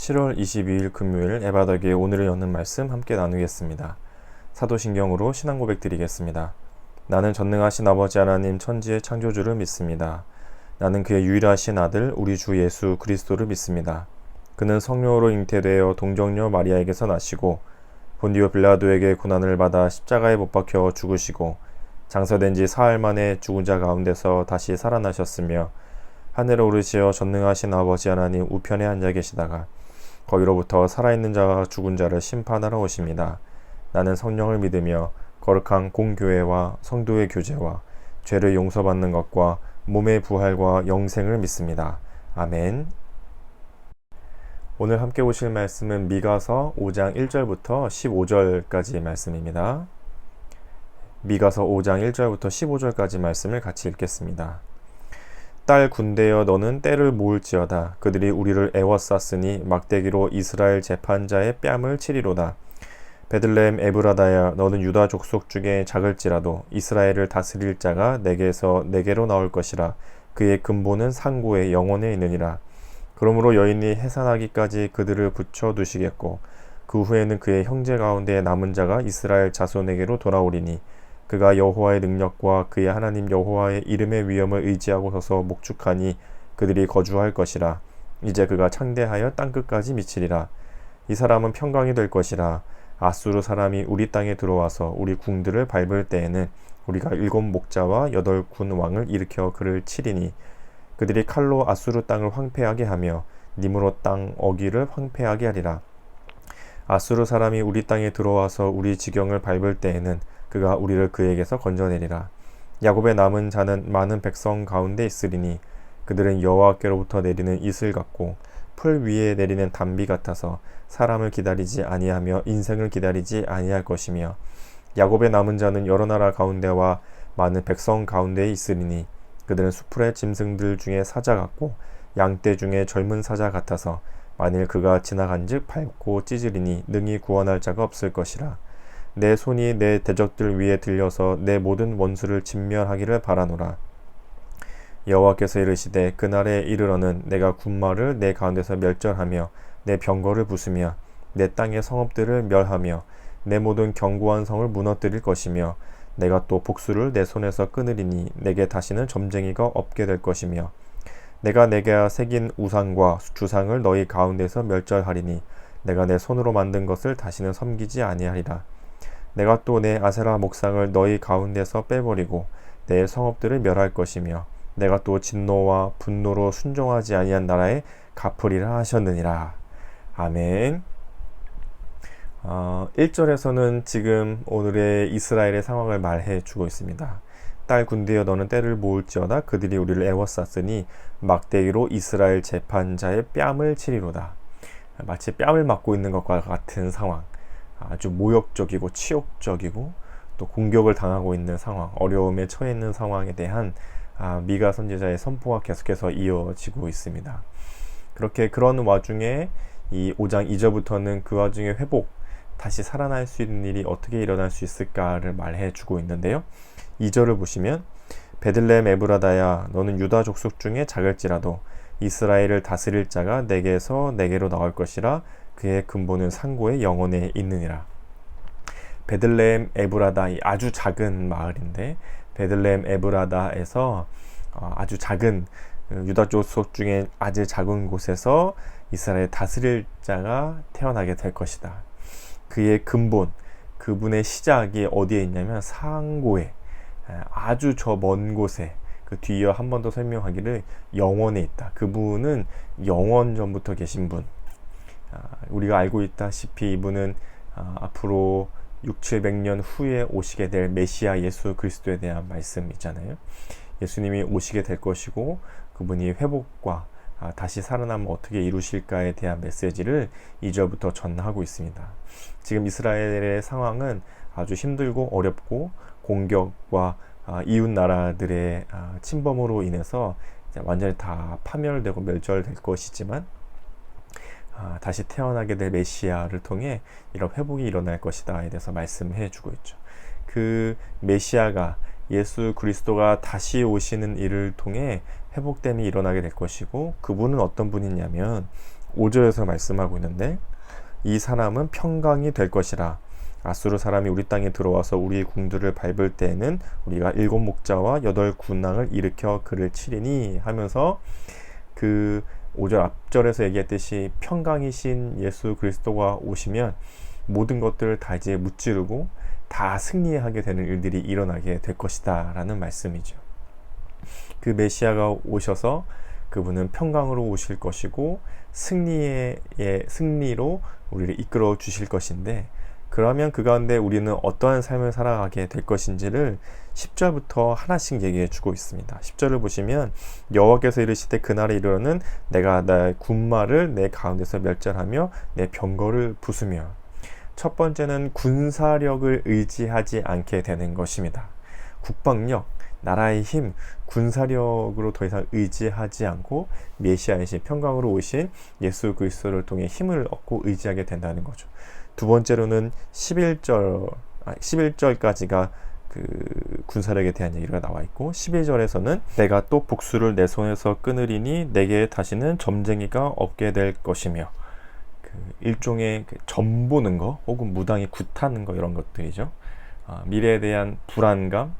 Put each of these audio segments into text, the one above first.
7월 22일 금요일 에바더기의 오늘을 여는 말씀 함께 나누겠습니다. 사도신경으로 신앙 고백 드리겠습니다. 나는 전능하신 아버지 하나님 천지의 창조주를 믿습니다. 나는 그의 유일하신 아들 우리 주 예수 그리스도를 믿습니다. 그는 성령으로 잉태되어 동정녀 마리아에게서 나시고 본디오 빌라도에게 고난을 받아 십자가에 못 박혀 죽으시고 장사된 지 사흘 만에 죽은 자 가운데서 다시 살아나셨으며 하늘에 오르시어 전능하신 아버지 하나님 우편에 앉아 계시다가 거기로부터 살아있는 자와 죽은 자를 심판하러 오십니다. 나는 성령을 믿으며 거룩한 공교회와 성도의 교제와 죄를 용서받는 것과 몸의 부활과 영생을 믿습니다. 아멘. 오늘 함께 보실 말씀은 미가서 5장 1절부터 15절까지의 말씀입니다. 미가서 5장 1절부터 15절까지 말씀을 같이 읽겠습니다. 딸 군대여 너는 때를 모을지어다. 그들이 우리를 애워쌌으니 막대기로 이스라엘 재판자의 뺨을 치리로다. 베들레헴 에브라다야 너는 유다 족속 중에 작을지라도 이스라엘을 다스릴 자가 내게서 내게로 나올 것이라. 그의 근본은 상고의 영원에 있느니라. 그러므로 여인이 해산하기까지 그들을 붙여두시겠고 그 후에는 그의 형제 가운데 남은 자가 이스라엘 자손에게로 돌아오리니 그가 여호와의 능력과 그의 하나님 여호와의 이름의 위엄을 의지하고 서서 목축하니 그들이 거주할 것이라. 이제 그가 창대하여 땅끝까지 미치리라. 이 사람은 평강이 될 것이라. 아수르 사람이 우리 땅에 들어와서 우리 궁들을 밟을 때에는 우리가 7 목자와 8 군 왕을 일으켜 그를 치리니 그들이 칼로 아수르 땅을 황폐하게 하며 니므롯 땅 어기를 황폐하게 하리라. 아수르 사람이 우리 땅에 들어와서 우리 지경을 밟을 때에는 그가 우리를 그에게서 건져내리라. 야곱의 남은 자는 많은 백성 가운데 있으리니 그들은 여호와께로부터 내리는 이슬 같고 풀 위에 내리는 단비 같아서 사람을 기다리지 아니하며 인생을 기다리지 아니할 것이며 야곱의 남은 자는 여러 나라 가운데와 많은 백성 가운데에 있으리니 그들은 수풀의 짐승들 중에 사자 같고 양떼 중에 젊은 사자 같아서 만일 그가 지나간즉 밟고 찢으리니 능히 구원할 자가 없을 것이라. 내 손이 내 대적들 위에 들려서 내 모든 원수를 진멸하기를 바라노라. 여호와께서 이르시되 그날에 이르러는 내가 군마를 내 가운데서 멸절하며 내 병거를 부수며 내 땅의 성읍들을 멸하며 내 모든 견고한 성을 무너뜨릴 것이며 내가 또 복수를 내 손에서 끊으리니 내게 다시는 점쟁이가 없게 될 것이며 내가 내게 새긴 우상과 주상을 너희 가운데서 멸절하리니 내가 내 손으로 만든 것을 다시는 섬기지 아니하리라. 내가 또 내 아세라 목상을 너희 가운데서 빼버리고 내 성읍들을 멸할 것이며 내가 또 진노와 분노로 순종하지 아니한 나라에 갚으리라 하셨느니라. 아멘. 1절에서는 지금 오늘의 이스라엘의 상황을 말해 주고 있습니다. 딸 군대여 너는 때를 모을지어다. 그들이 우리를 애워쌌으니 막대기로 이스라엘 재판자의 뺨을 치리로다. 마치 뺨을 맞고 있는 것과 같은 상황. 아주 모욕적이고 치욕적이고 또 공격을 당하고 있는 상황, 어려움에 처해 있는 상황에 대한 미가 선지자의 선포가 계속해서 이어지고 있습니다. 그런 와중에 이 5장 2절부터는 그 와중에 회복, 다시 살아날 수 있는 일이 어떻게 일어날 수 있을까를 말해 주고 있는데요. 2절을 보시면 베들레헴 에브라다야 너는 유다 족속 중에 작을지라도 이스라엘을 다스릴 자가 내게서 내게로 나올 것이라. 그의 근본은 상고의 영원에 있느니라. 베들레헴 에브라다, 아주 작은 마을인데 베들레헴 에브라다에서 아주 작은 유다 족속 중에 아주 작은 곳에서 이스라엘 다스릴 자가 태어나게 될 것이다. 그의 근본, 그분의 시작이 어디에 있냐면 상고에, 아주 저 먼 곳에, 그 뒤에 한 번 더 설명하기를 영원에 있다. 그분은 영원 전부터 계신 분. 우리가 알고 있다시피 이분은 앞으로 600-700년 후에 오시게 될 메시아 예수 그리스도에 대한 말씀이잖아요. 예수님이 오시게 될 것이고 그분이 회복과 다시 살아나면 어떻게 이루실까에 대한 메시지를 2절부터 전하고 있습니다. 지금 이스라엘의 상황은 아주 힘들고 어렵고 공격과 이웃 나라들의 침범으로 인해서 완전히 다 파멸되고 멸절될 것이지만 다시 태어나게 될 메시아를 통해 이런 회복이 일어날 것이다에 대해서 말씀해 주고 있죠. 그 메시아가 예수 그리스도가 다시 오시는 일을 통해 회복됨이 일어나게 될 것이고 그분은 어떤 분이냐면 5절에서 말씀하고 있는데, 이 사람은 평강이 될 것이라. 아수르 사람이 우리 땅에 들어와서 우리 궁들을 밟을 때에는 우리가 7 목자와 8 군왕을 일으켜 그를 치리니 하면서, 그 5절 앞절에서 얘기했듯이 평강이신 예수 그리스도가 오시면 모든 것들을 다 이제 무찌르고 다 승리하게 되는 일들이 일어나게 될 것이다 라는 말씀이죠. 그 메시아가 오셔서 그분은 평강으로 오실 것이고 승리로 우리를 이끌어 주실 것인데, 그러면 그 가운데 우리는 어떠한 삶을 살아가게 될 것인지를 10절부터 하나씩 얘기해 주고 있습니다. 10절을 보시면, 여호와께서 이르시되 그날에 이르러는 내가 나의 군마를 내 가운데서 멸절하며 내 병거를 부수며. 첫 번째는 군사력을 의지하지 않게 되는 것입니다. 국방력, 나라의 힘, 군사력으로 더 이상 의지하지 않고 메시아이신 평강으로 오신 예수 그리스도를 통해 힘을 얻고 의지하게 된다는 거죠. 두 번째로는 11절까지가 그 군사력에 대한 얘기가 나와 있고, 12절에서는 내가 또 복수를 내 손에서 끊으리니 내게 다시는 점쟁이가 없게 될 것이며, 그 일종의 점 보는 거 혹은 무당이 굿하는 거, 이런 것들이죠. 미래에 대한 불안감,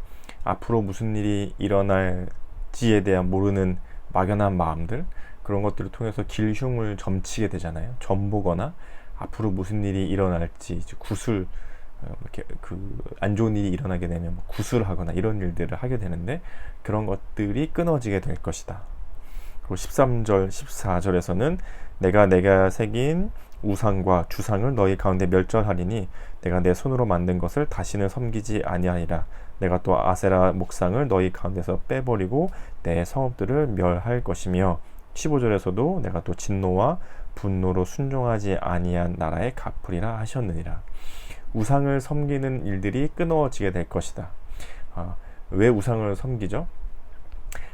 앞으로 무슨 일이 일어날지에 대한 모르는 막연한 마음들, 그런 것들을 통해서 길흉을 점치게 되잖아요. 점 보거나 앞으로 무슨 일이 일어날지 구술, 이렇게 안 좋은 일이 일어나게 되면 구술하거나 이런 일들을 하게 되는데, 그런 것들이 끊어지게 될 것이다. 그리고 13절, 14절에서는 내가 새긴 우상과 주상을 너희 가운데 멸절하리니 내가 내 손으로 만든 것을 다시는 섬기지 아니하리라. 내가 또 아세라 목상을 너희 가운데서 빼버리고 내 성읍들을 멸할 것이며, 15절에서도 내가 또 진노와 분노로 순종하지 아니한 나라에 갚으리라 하셨느니라. 우상을 섬기는 일들이 끊어지게 될 것이다. 왜 우상을 섬기죠?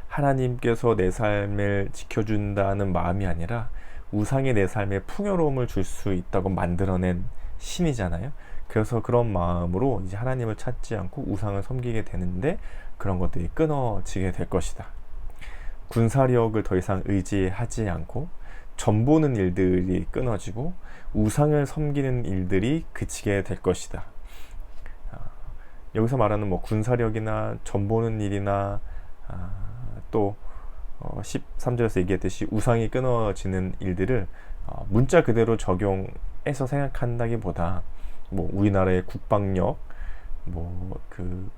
하나님께서 내 삶을 지켜준다는 마음이 아니라 우상이 내 삶에 풍요로움을 줄 수 있다고 만들어낸 신이잖아요. 그래서 그런 마음으로 이제 하나님을 찾지 않고 우상을 섬기게 되는데, 그런 것들이 끊어지게 될 것이다. 군사력을 더 이상 의지하지 않고 점 보는 일들이 끊어지고 우상을 섬기는 일들이 그치게 될 것이다. 여기서 말하는 군사력이나 점 보는 일이나 또 13절에서 얘기했듯이 우상이 끊어지는 일들을 문자 그대로 적용해서 생각한다기보다 우리나라의 국방력,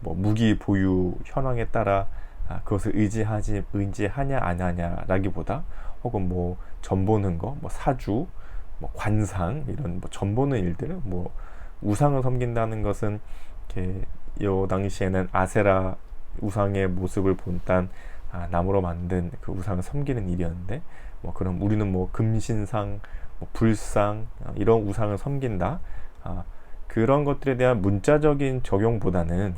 무기 보유 현황에 따라 그것을 의지하냐 안 하냐라기보다, 혹은 점 보는 거, 사주, 관상, 이런 점 보는 일들, 우상을 섬긴다는 것은 이렇게 요 당시에는 아세라 우상의 모습을 본딴 나무로 만든 그 우상을 섬기는 일이었는데, 그럼 우리는 금신상, 불상, 이런 우상을 섬긴다. 그런 것들에 대한 문자적인 적용보다는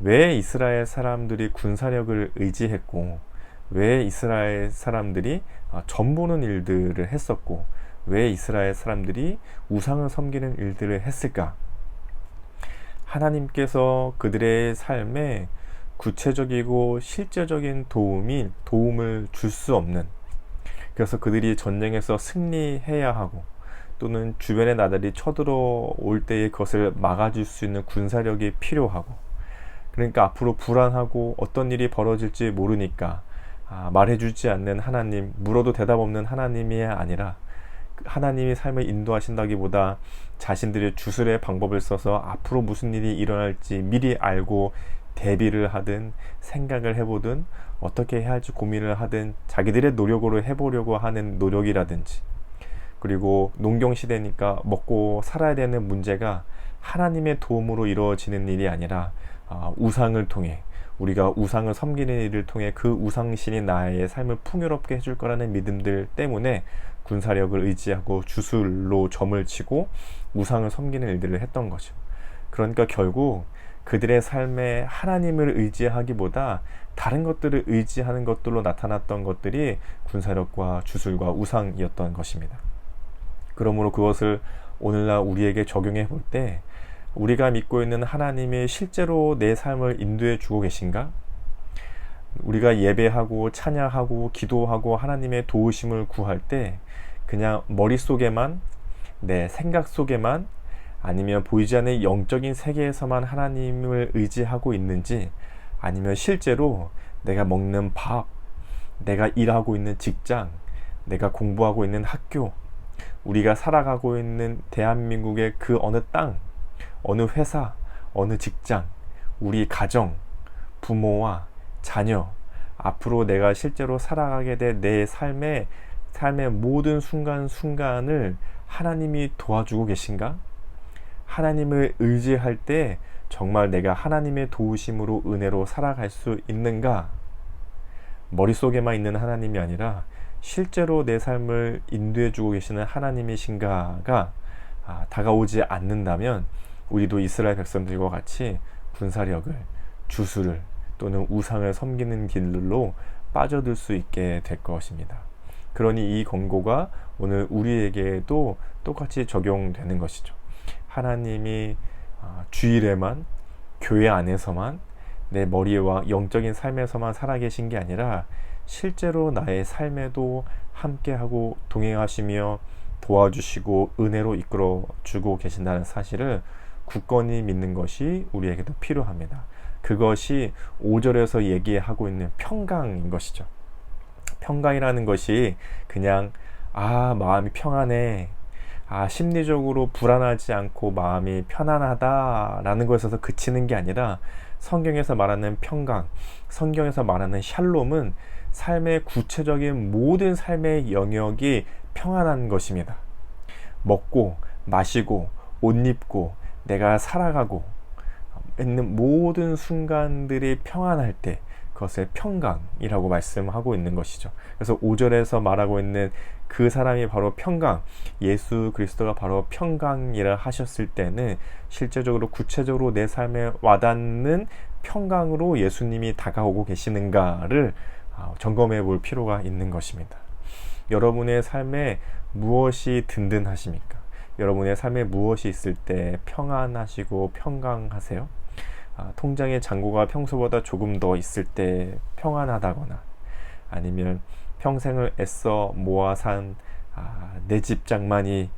왜 이스라엘 사람들이 군사력을 의지했고, 왜 이스라엘 사람들이 점 보는 일들을 했었고, 왜 이스라엘 사람들이 우상을 섬기는 일들을 했을까? 하나님께서 그들의 삶에 구체적이고 실제적인 도움을 줄 수 없는, 그래서 그들이 전쟁에서 승리해야 하고, 또는 주변의 나라들이 쳐들어올 때에 그것을 막아줄 수 있는 군사력이 필요하고, 그러니까 앞으로 불안하고 어떤 일이 벌어질지 모르니까 말해주지 않는 하나님, 물어도 대답 없는 하나님이 아니라, 하나님이 삶을 인도하신다기보다 자신들의 주술의 방법을 써서 앞으로 무슨 일이 일어날지 미리 알고 대비를 하든 생각을 해보든 어떻게 해야 할지 고민을 하든 자기들의 노력으로 해보려고 하는 노력이라든지, 그리고 농경시대니까 먹고 살아야 되는 문제가 하나님의 도움으로 이루어지는 일이 아니라 우상을 통해, 우리가 우상을 섬기는 일을 통해 그 우상신이 나의 삶을 풍요롭게 해줄 거라는 믿음들 때문에 군사력을 의지하고 주술로 점을 치고 우상을 섬기는 일들을 했던 거죠. 그러니까 결국 그들의 삶에 하나님을 의지하기보다 다른 것들을 의지하는 것들로 나타났던 것들이 군사력과 주술과 우상이었던 것입니다. 그러므로 그것을 오늘날 우리에게 적용해 볼 때, 우리가 믿고 있는 하나님이 실제로 내 삶을 인도해 주고 계신가? 우리가 예배하고 찬양하고 기도하고 하나님의 도우심을 구할 때 그냥 머릿속에만, 내 생각 속에만, 아니면 보이지 않는 영적인 세계에서만 하나님을 의지하고 있는지, 아니면 실제로 내가 먹는 밥, 내가 일하고 있는 직장, 내가 공부하고 있는 학교, 우리가 살아가고 있는 대한민국의 그 어느 땅, 어느 회사, 어느 직장, 우리 가정, 부모와 자녀, 앞으로 내가 실제로 살아가게 될 내 삶의 모든 순간순간을 하나님이 도와주고 계신가? 하나님을 의지할 때 정말 내가 하나님의 도우심으로 은혜로 살아갈 수 있는가? 머릿속에만 있는 하나님이 아니라 실제로 내 삶을 인도해 주고 계시는 하나님이신가가 다가오지 않는다면 우리도 이스라엘 백성들과 같이 군사력을, 주술을 또는 우상을 섬기는 길로 빠져들 수 있게 될 것입니다. 그러니 이 권고가 오늘 우리에게도 똑같이 적용되는 것이죠. 하나님이 주일에만, 교회 안에서만, 내 머리와 영적인 삶에서만 살아계신 게 아니라 실제로 나의 삶에도 함께하고 동행하시며 도와주시고 은혜로 이끌어주고 계신다는 사실을 굳건히 믿는 것이 우리에게도 필요합니다. 그것이 5절에서 얘기하고 있는 평강인 것이죠. 평강이라는 것이 그냥 마음이 평안해, 심리적으로 불안하지 않고 마음이 편안하다라는 것에서 그치는 게 아니라 성경에서 말하는 평강, 성경에서 말하는 샬롬은 삶의 구체적인 모든 삶의 영역이 평안한 것입니다. 먹고 마시고 옷 입고 내가 살아가고 있는 모든 순간들이 평안할 때 그것을 평강이라고 말씀하고 있는 것이죠. 그래서 5절에서 말하고 있는 그 사람이 바로 평강, 예수 그리스도가 바로 평강이라 하셨을 때는 실제적으로 구체적으로 내 삶에 와닿는 평강으로 예수님이 다가오고 계시는가를 점검해 볼 필요가 있는 것입니다. 여러분의 삶에 무엇이 든든하십니까? 여러분의 삶에 무엇이 있을 때 평안하시고 평강하세요? 통장에 잔고가 평소보다 조금 더 있을 때 평안하다거나, 아니면 평생을 애써 모아 산 내 집 장만의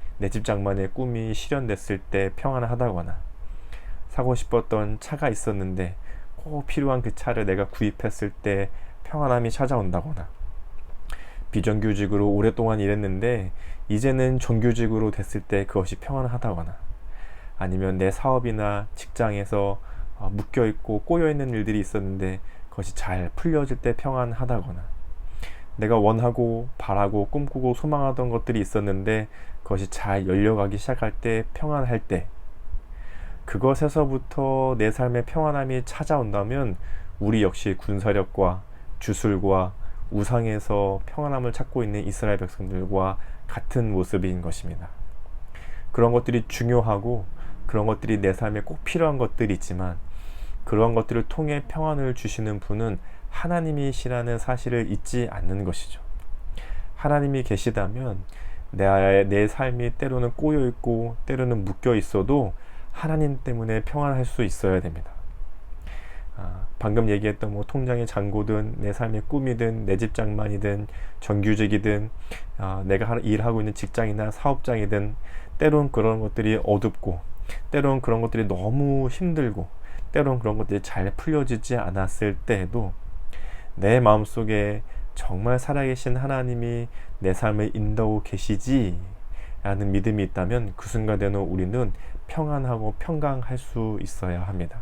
꿈이 실현됐을 때 평안하다거나, 사고 싶었던 차가 있었는데 꼭 필요한 그 차를 내가 구입했을 때 평안함이 찾아온다거나, 비정규직으로 오랫동안 일했는데 이제는 정규직으로 됐을 때 그것이 평안하다거나, 아니면 내 사업이나 직장에서 묶여있고 꼬여있는 일들이 있었는데 그것이 잘 풀려질 때 평안하다거나, 내가 원하고 바라고 꿈꾸고 소망하던 것들이 있었는데 그것이 잘 열려가기 시작할 때 평안할 때, 그것에서부터 내 삶의 평안함이 찾아온다면 우리 역시 군사력과 주술과 우상에서 평안함을 찾고 있는 이스라엘 백성들과 같은 모습인 것입니다. 그런 것들이 중요하고 그런 것들이 내 삶에 꼭 필요한 것들이지만 그런 것들을 통해 평안을 주시는 분은 하나님이시라는 사실을 잊지 않는 것이죠. 하나님이 계시다면 내 삶이 때로는 꼬여있고 때로는 묶여있어도 하나님 때문에 평안할 수 있어야 됩니다. 방금 얘기했던 통장의 잔고든 내 삶의 꿈이든 내 집 장만이든 정규직이든 내가 일하고 있는 직장이나 사업장이든 때론 그런 것들이 어둡고 때론 그런 것들이 너무 힘들고 때론 그런 것들이 잘 풀려지지 않았을 때에도 내 마음속에 정말 살아계신 하나님이 내 삶을 인도하고 계시지 라는 믿음이 있다면 그 순간에는 우리는 평안하고 평강할 수 있어야 합니다.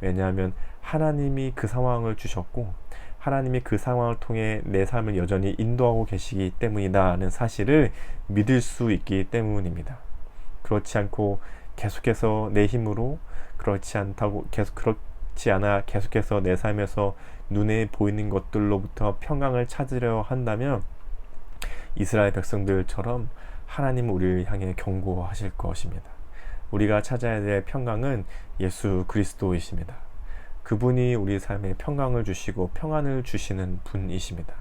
왜냐하면 하나님이 그 상황을 주셨고 하나님이 그 상황을 통해 내 삶을 여전히 인도하고 계시기 때문이다는 사실을 믿을 수 있기 때문입니다. 그렇지 않고 계속해서 내 힘으로 그렇지 않아 계속해서 내 삶에서 눈에 보이는 것들로부터 평강을 찾으려 한다면 이스라엘 백성들처럼 하나님은 우리를 향해 경고하실 것입니다. 우리가 찾아야 될 평강은 예수 그리스도이십니다. 그분이 우리 삶에 평강을 주시고 평안을 주시는 분이십니다.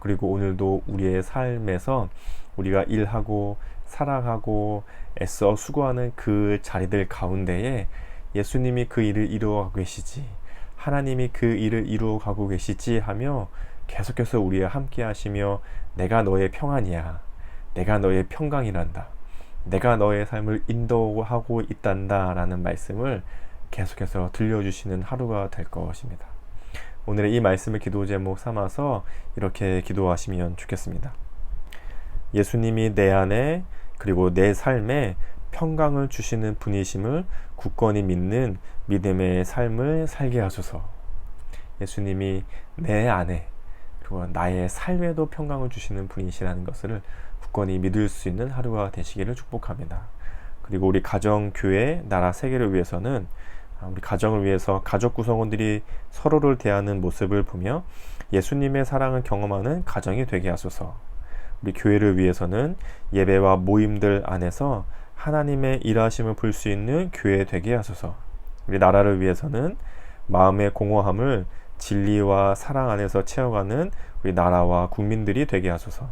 그리고 오늘도 우리의 삶에서 우리가 일하고 살아가고 애써 수고하는 그 자리들 가운데에 예수님이 그 일을 이루어가고 계시지, 하나님이 그 일을 이루어가고 계시지 하며 계속해서 우리와 함께 하시며 내가 너의 평안이야, 내가 너의 평강이란다. 내가 너의 삶을 인도하고 있단다 라는 말씀을 계속해서 들려주시는 하루가 될 것입니다. 오늘의 이 말씀을 기도 제목 삼아서 이렇게 기도하시면 좋겠습니다. 예수님이 내 안에 그리고 내 삶에 평강을 주시는 분이심을 굳건히 믿는 믿음의 삶을 살게 하소서. 예수님이 내 안에 그리고 나의 삶에도 평강을 주시는 분이시라는 것을 굳건히 믿을 수 있는 하루가 되시기를 축복합니다. 그리고 우리 가정, 교회, 나라, 세계를 위해서는 우리 가정을 위해서 가족 구성원들이 서로를 대하는 모습을 보며 예수님의 사랑을 경험하는 가정이 되게 하소서. 우리 교회를 위해서는 예배와 모임들 안에서 하나님의 일하심을 볼 수 있는 교회 되게 하소서. 우리 나라를 위해서는 마음의 공허함을 진리와 사랑 안에서 채워가는 우리 나라와 국민들이 되게 하소서.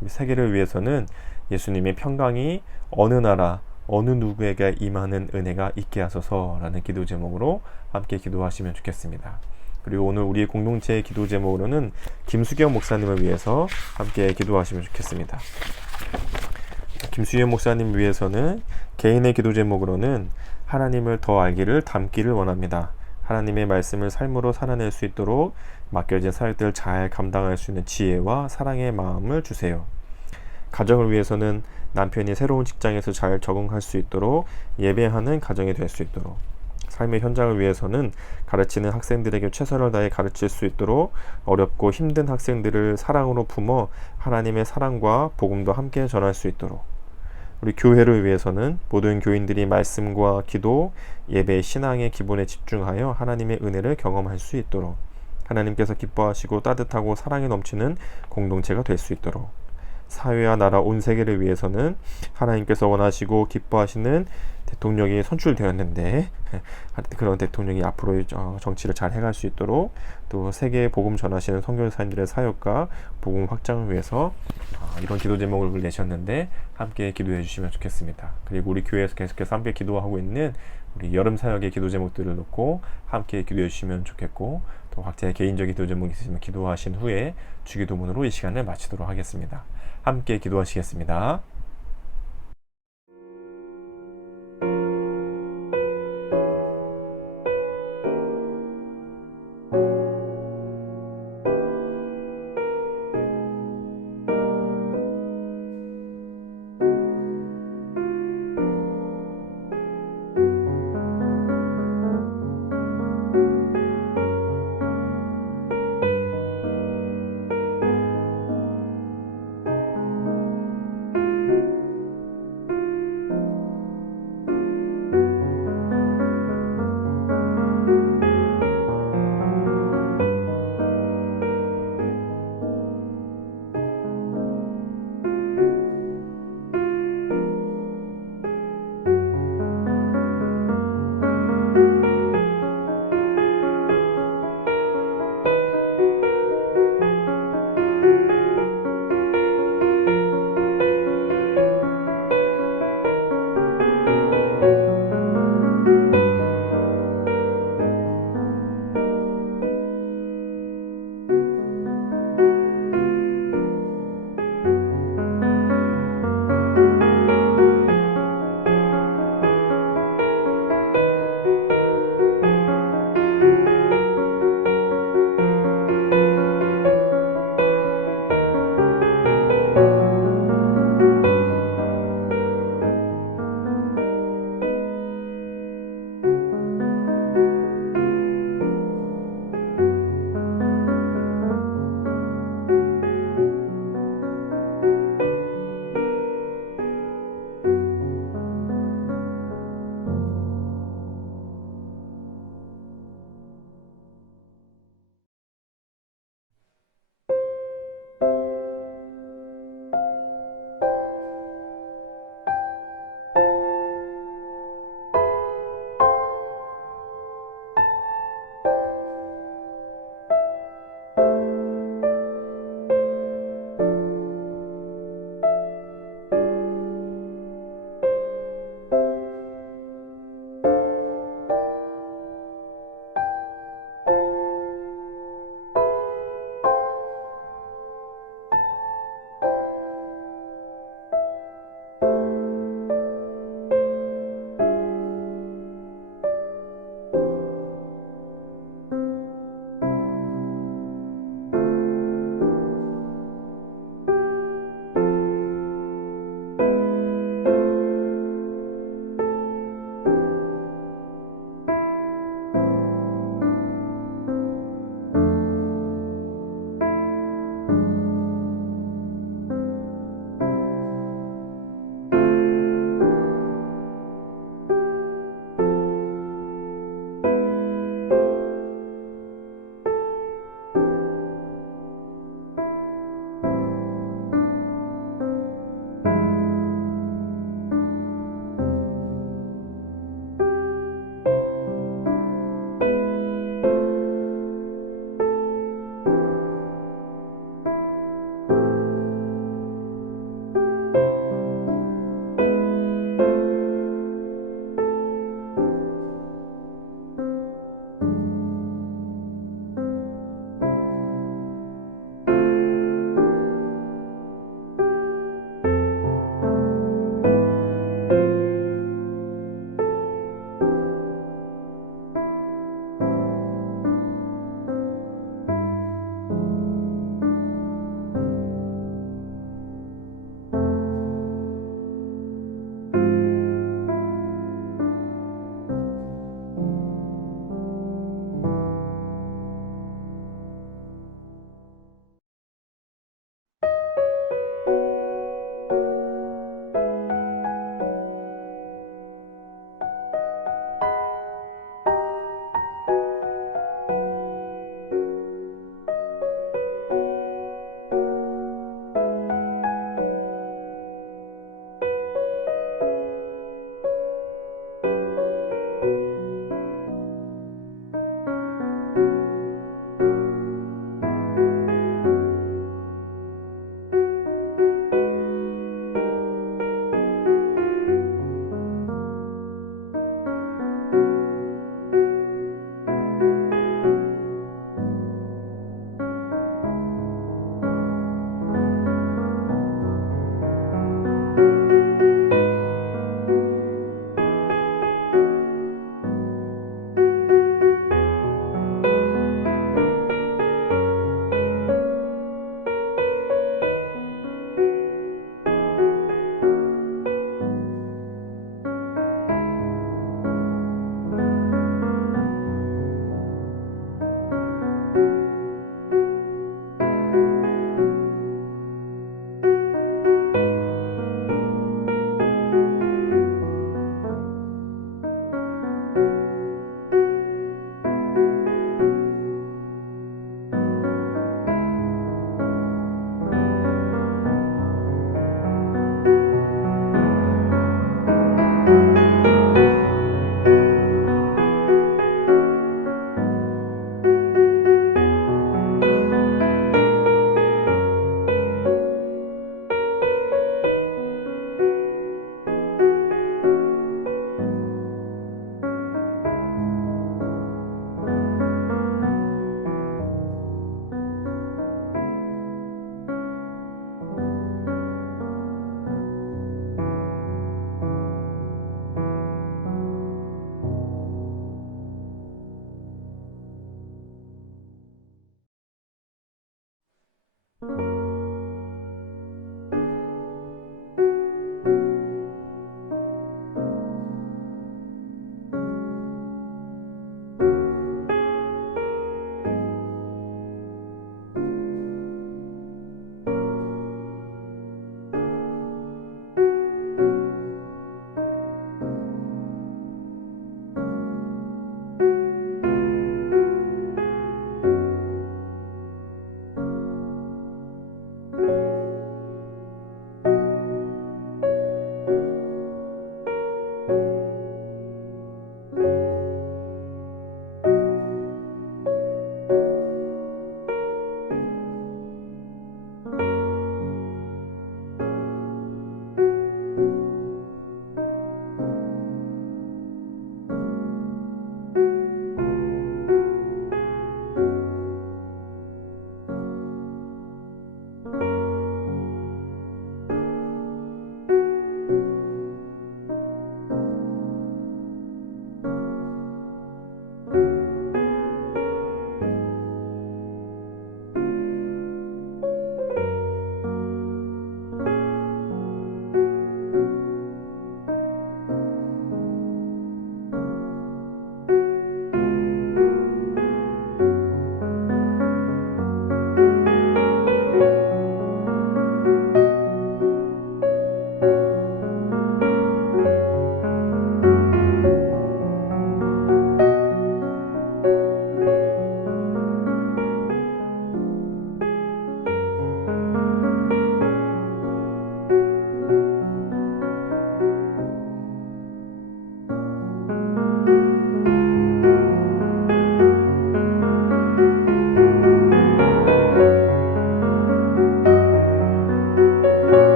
우리 세계를 위해서는 예수님의 평강이 어느 나라 어느 누구에게 임하는 은혜가 있게 하소서라는 기도 제목으로 함께 기도하시면 좋겠습니다. 그리고 오늘 우리 공동체의 기도 제목으로는 김수경 목사님을 위해서 함께 기도하시면 좋겠습니다. 김수경 목사님 위해서는 개인의 기도 제목으로는 하나님을 더 알기를 닮기를 원합니다. 하나님의 말씀을 삶으로 살아낼 수 있도록 맡겨진 사역들을 잘 감당할 수 있는 지혜와 사랑의 마음을 주세요. 가정을 위해서는 남편이 새로운 직장에서 잘 적응할 수 있도록 예배하는 가정이 될 수 있도록, 삶의 현장을 위해서는 가르치는 학생들에게 최선을 다해 가르칠 수 있도록 어렵고 힘든 학생들을 사랑으로 품어 하나님의 사랑과 복음도 함께 전할 수 있도록, 우리 교회를 위해서는 모든 교인들이 말씀과 기도, 예배, 신앙의 기본에 집중하여 하나님의 은혜를 경험할 수 있도록, 하나님께서 기뻐하시고 따뜻하고 사랑이 넘치는 공동체가 될 수 있도록, 사회와 나라 온 세계를 위해서는 하나님께서 원하시고 기뻐하시는 대통령이 선출되었는데 그런 대통령이 앞으로 정치를 잘 해갈 수 있도록, 또 세계에 복음 전하시는 선교사님들의 사역과 복음 확장을 위해서 이런 기도 제목을 내셨는데 함께 기도해 주시면 좋겠습니다. 그리고 우리 교회에서 계속해서 함께 기도하고 있는 우리 여름 사역의 기도 제목들을 놓고 함께 기도해 주시면 좋겠고, 또 각자의 개인적인 기도 제목이 있으시면 기도하신 후에 주기도문으로 이 시간을 마치도록 하겠습니다. 함께 기도하시겠습니다.